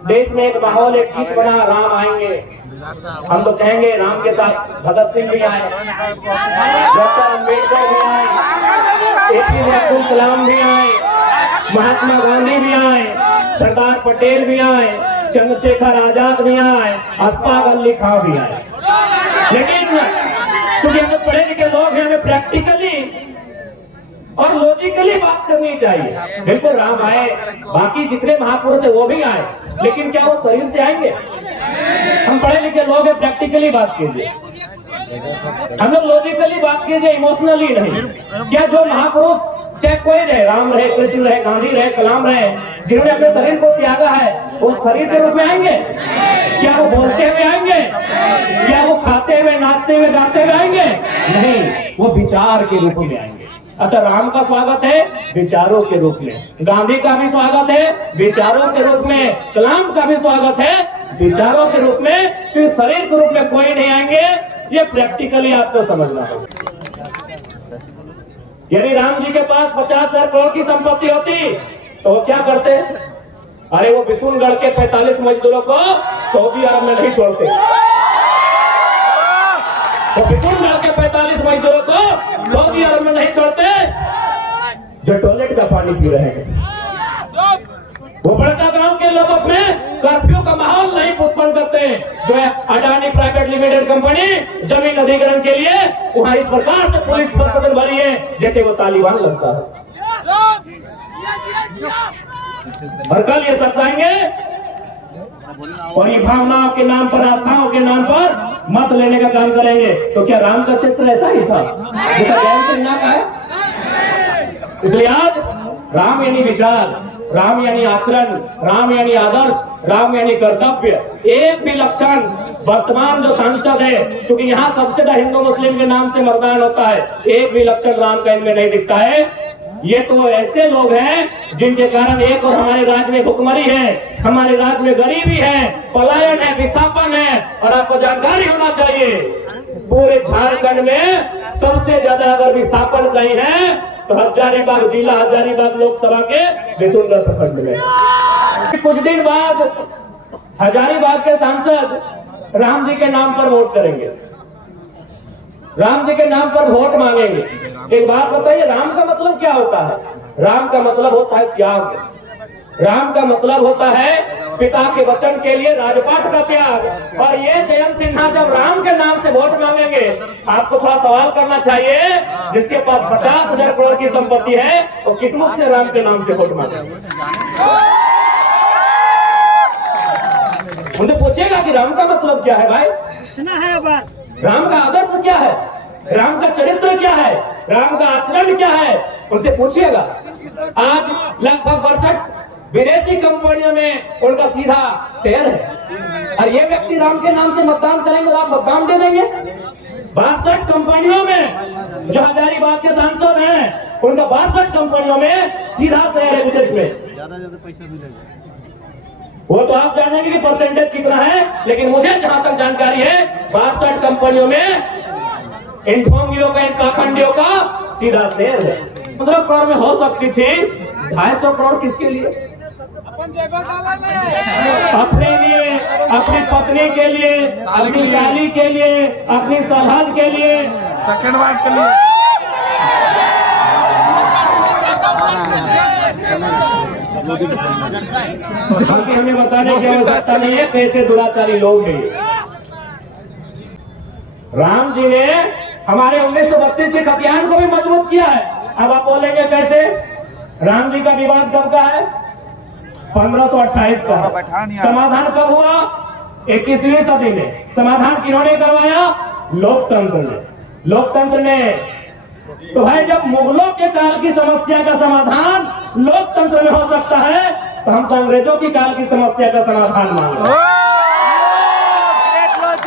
देश में एक माहौल, एक गीत बना, राम आएंगे। हम तो कहेंगे राम के साथ भगत सिंह भी आए, डॉक्टर अम्बेडकर भी आए, APJ अब्दुल कलाम भी आए, महात्मा गांधी भी आए, सरदार पटेल भी आए, चंद्रशेखर आजाद भी आए, अशफाक अली खां भी आए। लेकिन क्योंकि हमें पढ़े लिखे लोग हैं, हमें प्रैक्टिकली और लॉजिकली बात करनी चाहिए। बिल्कुल राम आए, बाकी जितने महापुरुष है वो भी आए, लेकिन क्या वो शरीर से आएंगे? हम पढ़े लिखे लोग हैं, प्रैक्टिकली बात कीजिए, हम लोग लॉजिकली बात कीजिए, इमोशनली नहीं। क्या जो महापुरुष चाहे कोई रहे, राम रहे, कृष्ण रहे, गांधी रहे, कलाम रहे, जिन्होंने अपने शरीर को त्यागा है, वो शरीर के रूप में आएंगे? क्या वो बोलते हुए आएंगे? क्या वो खाते हुए, नाचते हुए, गाते हुए आएंगे? नहीं, वो विचार के रूप में आएंगे। अतः राम का स्वागत है विचारों के रूप में, गांधी का भी स्वागत है विचारों के रूप में, कलाम का भी स्वागत है विचारों के रूप में। तो शरीर के रूप में कोई नहीं आएंगे, ये प्रैक्टिकली आपको समझना होगा। यदि राम जी के पास 50,000 करोड़ की संपत्ति होती तो वो क्या करते? अरे वो बिशुनगढ़ के 45 मजदूरों को सऊदी अरब में नहीं छोड़ते, वो बिशुनगढ़ के 45 मजदूरों को सऊदी अरब में नहीं छोड़ते जो टॉयलेट का पानी पी रहे हैं। वो बड़का गांव के लोग अपने कर्फ्यू का माहौल नहीं उत्पन्न करते, जो है अडानी प्राइवेट लिमिटेड कंपनी जमीन अधिग्रहण के लिए वहां इस प्रकार से पुलिस प्रशासन भरी है जैसे वो तालिबान लगता है। और कल ये सब आएंगे और ये भावनाओं के नाम पर, आस्थाओं के नाम पर मत लेने का काम करेंगे। तो क्या राम का चित्र ऐसा ही था जैसा जयंत सिन्हा का है? इसलिए आज राम यानी विचार, राम यानी आचरण, राम यानी आदर्श, राम यानी कर्तव्य। एक भी लक्षण वर्तमान जो सांसद है, क्योंकि यहाँ सबसे ज्यादा हिंदू मुस्लिम के नाम से मतदान होता है, एक भी लक्षण राम का इनमें नहीं दिखता है। ये तो ऐसे लोग हैं जिनके कारण एक और हमारे राज्य में भुखमरी है, हमारे राज्य में गरीबी है, पलायन है, विस्थापन है। और आपको जानकारी होना चाहिए, पूरे झारखंड में सबसे ज्यादा अगर विस्थापन कहीं है तो हजारीबाग जिला, हजारीबाग लोकसभा के बिशुनगढ़ प्रखंड में। कुछ दिन बाद हजारीबाग के सांसद राम जी के नाम पर वोट करेंगे, राम जी के नाम पर वोट मांगेंगे। एक बात बताइए, राम का मतलब क्या होता है? राम का मतलब होता है त्याग, राम का मतलब होता है पिता के वचन के लिए राजपाट का त्याग। और ये जयंत सिन्हा जब राम के नाम से वोट मांगेंगे, आपको थोड़ा सवाल करना चाहिए, जिसके पास 50,000 करोड़ की संपत्ति है वो किस मुख से राम के नाम से वोट मांगेंगे? उनसे पूछेगा कि राम का मतलब क्या है भाई, राम का आदर्श क्या है, राम का चरित्र क्या है, राम का आचरण क्या है, उनसे पूछिएगा। आज लगभग 62 विदेशी कंपनियों में उनका सीधा शेयर है, और ये व्यक्ति राम के नाम से मतदान करेंगे, आप मतदान दे देंगे? 62 कंपनियों में जो हजारीबाग के सांसद हैं, उनका 62 कंपनियों में सीधा शेयर है विदेश में। ज्यादा पैसा मिलेगा वो तो आप जानेंगे कि परसेंटेज कितना है, लेकिन मुझे जहां तक जानकारी है 62 कंपनियों में इन ढोंगियों का, इन पाखंडियों का सीधा शेयर है। 15 करोड़ में हो सकती थी, 250 करोड़ किसके लिए? अपने लिए, अपनी पत्नी के लिए, अपनी साली के लिए, अपनी सरहद के लिए, सेकंड वाइफ के लिए। बाकी हमें बताने की आवश्यकता नहीं है कैसे दुराचारी लोग हैं। राम जी ने हमारे 1932 के खतियान को भी मजबूत किया है। अब आप बोलेंगे कैसे? राम जी का विवाद कब का है? 1528 का है। समाधान कब हुआ? 21वीं सदी में। समाधान किन्होंने करवाया? लोकतंत्र ने। लोकतंत्र ने तो है, जब मुगलों के काल की समस्या का समाधान लोकतंत्र में हो सकता है, तो हम तो अंग्रेजों की काल की समस्या का समाधान मांग रहे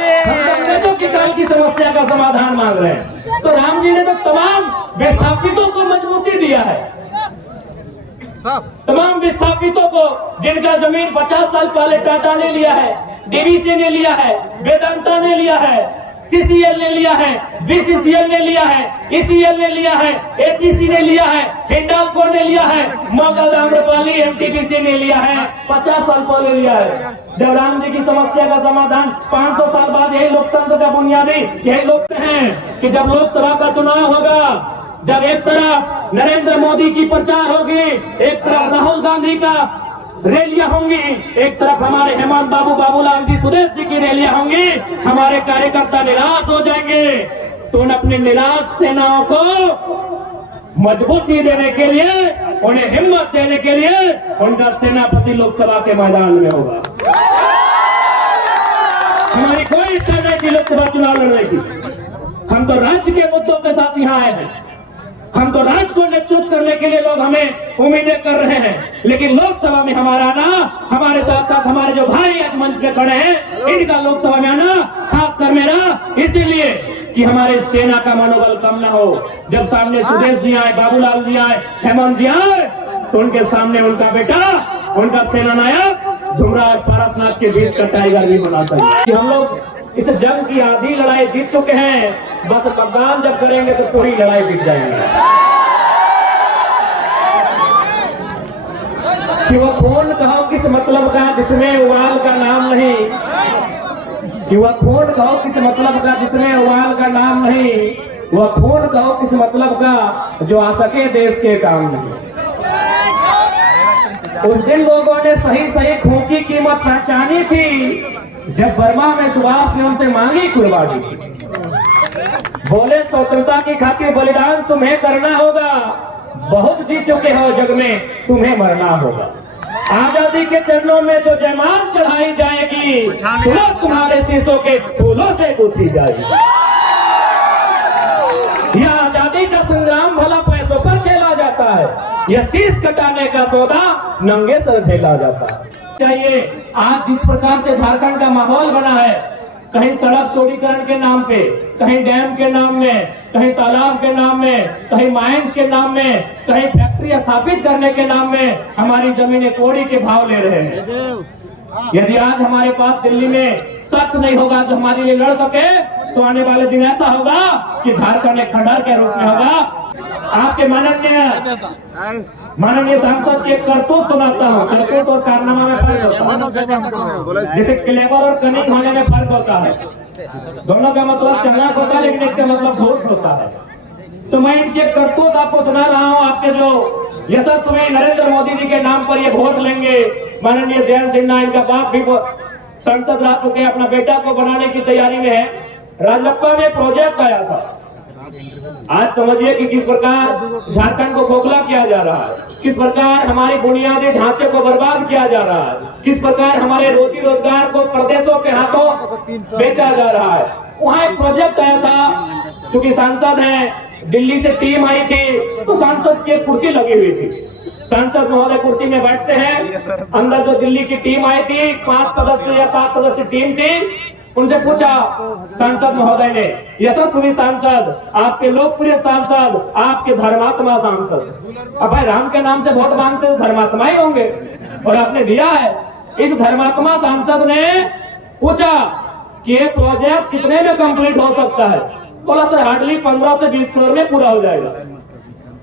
हैं। अंग्रेजों की काल की समस्या का समाधान मांग रहे हैं। तो राम जी ने तो तमाम विस्थापितों को मजबूती दिया है, तमाम विस्थापितों को, जिनका जमीन 50 साल पहले टाटा ने लिया है, डीवीसी ने लिया है, वेदांता ने लिया है, CCL ने लिया है, BCCL ने लिया है, ECL ने लिया है, HEC ने लिया है, हिंडाल्को ने लिया है, मगध आम्रपाली MTPC ने लिया है, 50 साल पहले लिया है। जब राम जी की समस्या का समाधान 500 साल बाद, यही लोकतंत्र का बुनियादी यही लोग हैं कि जब लोकसभा का चुनाव होगा, जब एक तरफ नरेंद्र मोदी की प्रचार होगी, एक तरफ राहुल गांधी का रैलियां होंगी, एक तरफ हमारे हेमंत बाबू, बाबूलाल जी, सुरेश जी की रैलियां होंगी, हमारे कार्यकर्ता निराश हो जाएंगे। तो उन अपने निराश सेनाओं को मजबूती देने के लिए, उन्हें हिम्मत देने के लिए उनका सेनापति लोकसभा के मैदान में होगा। हमारी कोई इच्छा नहीं थी लोकसभा चुनाव लड़ने की। हम तो राज्य के मुद्दों के साथ यहाँ आए हैं। हम तो राज्य को नेतृत्व करने के लिए लोग हमें उम्मीदें कर रहे हैं, लेकिन लोकसभा में हमारा आना, हमारे साथ साथ हमारे जो भाई आज मंच पे खड़े हैं, इनका लोकसभा में आना खासकर मेरा इसीलिए कि हमारे सेना का मनोबल कम ना हो। जब सामने सुरेश जी आए, बाबूलाल जी आए, हेमंत जी आए, तो उनके सामने उनका बेटा, उनका सेना नायक धुमराज पारसनाथ के बीच का टाइगर भी बना चाहिए कि हम लोग इस जंग की आधी लड़ाई जीत चुके हैं। बस मतदान जब करेंगे तो पूरी लड़ाई जीत जाएंगे। कि वह खून कहो किस मतलब का जिसमें उबाल का नाम नहीं, कि वह खून कहो किस मतलब का जिसमें उबाल का नाम नहीं, वह खून कहो किस मतलब का जो आ सके देश के काम नहीं। उस दिन लोगों ने सही सही खून की कीमत पहचानी थी जब बर्मा में सुभाष ने उनसे मांगी कुर्बानी। बोले स्वतंत्रता की खातिर बलिदान तुम्हें करना होगा, बहुत जी चुके हो जग में, तुम्हें मरना होगा। आजादी के चरणों में जो जयमाल चढ़ाई जाएगी, सुनो तुम्हारे शीशों के फूलों से गूंथी जाएगी। यह आजादी का संग्राम भला पैसों पर खेला जाता है, यह शीश कटाने का सौदा नंगे सर झेला जाता है। चाहिए आज जिस प्रकार से झारखंड का माहौल बना है, कहीं सड़क चौड़ीकरण के नाम पे, कहीं डैम के नाम में, कहीं तालाब के नाम में, कहीं माइंस के नाम में, कहीं फैक्ट्री स्थापित करने के नाम में हमारी जमीनें कौड़ी के भाव ले रहे हैं। यदि आज हमारे पास दिल्ली में शख्स नहीं होगा जो हमारे लिए लड़ सके, तो आने वाले दिन ऐसा होगा कि झारखंड एक खंडहर के रूप में होगा। आपके माननीय सांसद के करतूत सुनाता हूँ। करतूत और कारनामा में फर्क होता है, जैसे क्लेवर और कनिंग होने में फर्क होता है। दोनों का मतलब चालाक होता है, लेकिन एक का मतलब झूठ होता है। तो मैं इनके करतूत आपको सुना रहा हूँ। आपके जो यशस्वी नरेंद्र मोदी जी के नाम पर ये वोट लेंगे, माननीय जयंत सिन्हा इनका बाप भी संसद रह चुके, अपना बेटा को बनाने की तैयारी में है। राजलप्पा में प्रोजेक्ट आया था। आज समझिए कि किस प्रकार झारखंड को खोखला किया जा रहा है, किस प्रकार हमारी बुनियादी ढांचे को बर्बाद किया जा रहा है, किस प्रकार हमारे रोजी रोजगार को प्रदेशों के हाथों बेचा जा रहा है। वहाँ एक प्रोजेक्ट आया था, चूंकि सांसद हैं, दिल्ली से टीम आई थी, तो सांसद की कुर्सी लगी हुई थी। सांसद महोदय कुर्सी में बैठते हैं, अंदर जो दिल्ली की टीम आई थी, 5 सदस्य या 7 सदस्य टीम थी, उनसे पूछा सांसद महोदय ने, यशस्वी सांसद, आपके लोकप्रिय सांसद, आपके धर्मात्मा सांसद, अब भाई राम के नाम से वोट मांगते तो धर्मात्मा ही होंगे, और आपने दिया है। इस धर्मात्मा सांसद ने पूछा कि ये प्रोजेक्ट कितने में कंप्लीट हो सकता है? बोला सर हार्डली 15 से 20 करोड़ में पूरा हो जाएगा।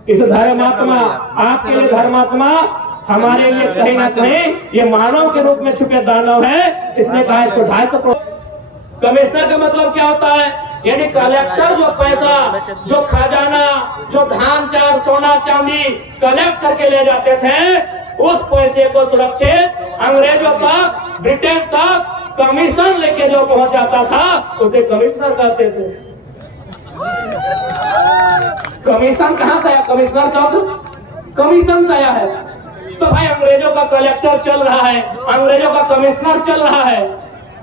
इस धर्मात्मा, आपके लिए धर्मात्मा, हमारे लिए कहीं ना कहीं ये मानव के रूप में छुपे दानव है। इसने कहा इसको 250 कमिश्नर का मतलब क्या होता है? यानी कलेक्टर जो पैसा, जो खजाना, जो धान चार सोना चांदी कलेक्ट करके ले जाते थे, उस पैसे को सुरक्षित अंग्रेजों तक, ब्रिटेन तक कमीशन लेके जो पहुंचाता था, उसे कमिश्नर कहते थे। कमीशन कहां से आया? कमिश्नर शब्द कमीशन से आया है। तो भाई अंग्रेजों का कलेक्टर चल रहा है, अंग्रेजों का कमिश्नर चल रहा है,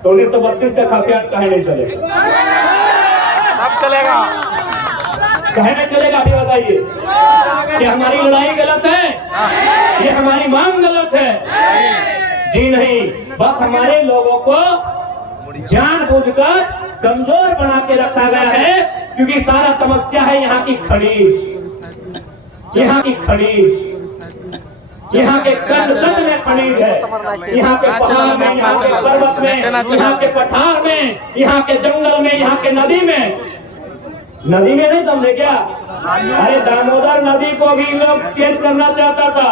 तो 1932 का खासियत कहे नहीं चलेगा? सब चलेगा। कहे नहीं चलेगा? अभी बताइए कि हमारी लड़ाई गलत है, ये हमारी मांग गलत है? जी नहीं, बस हमारे लोगों को जानबूझकर कमजोर बना के रखा गया है, क्योंकि सारा समस्या है यहाँ की खनिज, यहाँ की खनिज। यहाँ के कण कण में खनिज है, यहाँ के पहाड़ में, यहाँ के पर्वत में, यहाँ के पठार में, यहाँ के जंगल में, यहाँ के नदी में नहीं समझे क्या? अरे दामोदर नदी को भी लोग चेंज करना चाहता था।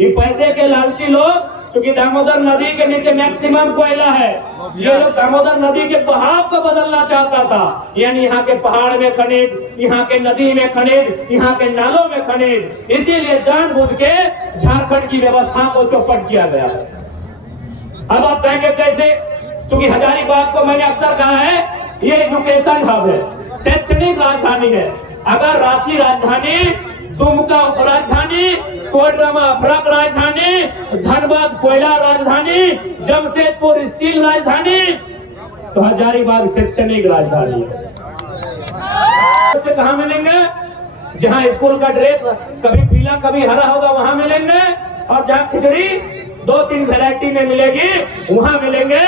ये पैसे के लालची लोग, क्योंकि दामोदर नदी के नीचे मैक्सिमम कोयला है, ये लोग दामोदर नदी के बहाव को बदलना चाहता था। यानी यहाँ के पहाड़ में खनिज, यहाँ के नदी में खनिज, यहाँ के नालों में खनिज, इसीलिए जानबूझ के झारखंड की व्यवस्था को चौपट किया गया है। अब आप कहेंगे कैसे? क्योंकि हजारीबाग को मैंने अक्सर कहा है, ये एजुकेशन हब है, शैक्षणिक राजधानी है। अगर रांची राजधानी, दुमका उपराजधानी, कोडरमा अफरक राजधानी, धनबाद कोयला राजधानी, जमशेदपुर स्टील राजधानी, तो हजारीबाग शैक्षणिक राजधानी है। बच्चे कहाँ मिलेंगे? जहाँ स्कूल का ड्रेस कभी पीला कभी हरा होगा वहां मिलेंगे, और जहाँ खिचड़ी 2-3 वैरायटी में मिलेगी वहां मिलेंगे।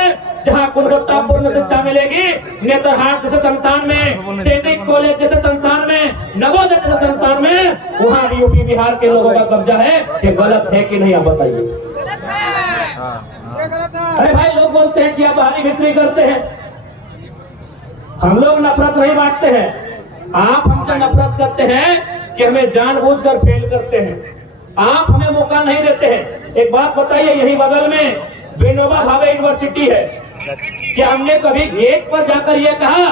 जहाँ गुणवत्तापूर्ण शिक्षा मिलेगी, नेतरहाट जैसे संस्थान में, सैनिक कॉलेज जैसे संस्थान में, नवोदय जैसे संस्थान में, वहाँ यूपी बिहार के लोगों का कब्जा है। ये गलत है कि नहीं, आप बताइए। अरे भाई, लोग बोलते हैं कि आप बाहरी बिक्री करते हैं। हम लोग नफरत नहीं बांटते हैं, आप हमसे नफरत करते हैं कि हमें जानबूझकर फेल करते हैं, आप हमें मौका नहीं देते हैं। एक बात बताइए, यही बगल में विनोबा भावे यूनिवर्सिटी है, क्या हमने कभी गेट पर जाकर यह कहा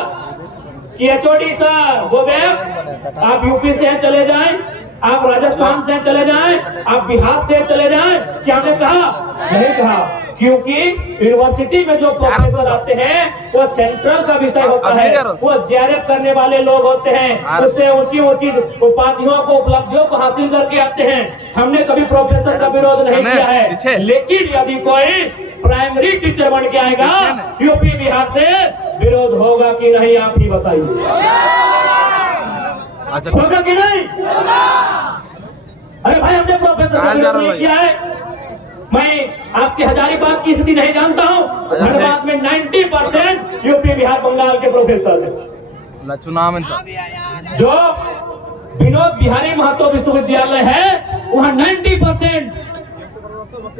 कि एचओडी सर गो बैक, आप यूपी से चले जाएं, आप राजस्थान से चले जाएं, आप बिहार से चले जाएं? क्या हमने कहा? नहीं कहा, क्योंकि यूनिवर्सिटी में जो प्रोफेसर आते हैं वो सेंट्रल का विषय होता है, वो जेआरएफ करने वाले लोग होते हैं, उससे ऊंची ऊंची उपाधियों को, उपलब्धियों को हासिल करके आते हैं। हमने कभी प्रोफेसर का विरोध नहीं किया है, लेकिन यदि कोई प्राइमरी टीचर बन के आएगा यूपी बिहार से, विरोध होगा कि नहीं, आप ही बताइए। होगा कि नहीं? अरे भाई, हमने प्रोफेसर का विरोध नहीं किया है। मैं आपकी हजारीबाग की स्थिति नहीं जानता हूँ, धनबाद में 90% यूपी बिहार बंगाल के प्रोफेसर हैं। जो विनोद बिहारी महतो विश्वविद्यालय है, वहाँ 90%।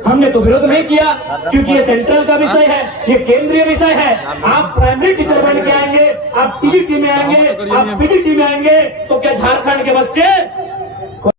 हमने तो विरोध नहीं किया, क्योंकि ये सेंट्रल का विषय है, ये केंद्रीय विषय है। आप प्राइमरी टीचर बन के आएंगे, आप टीजीटी में आएंगे, आप पीजीटी में आएंगे, तो क्या झारखंड के बच्चे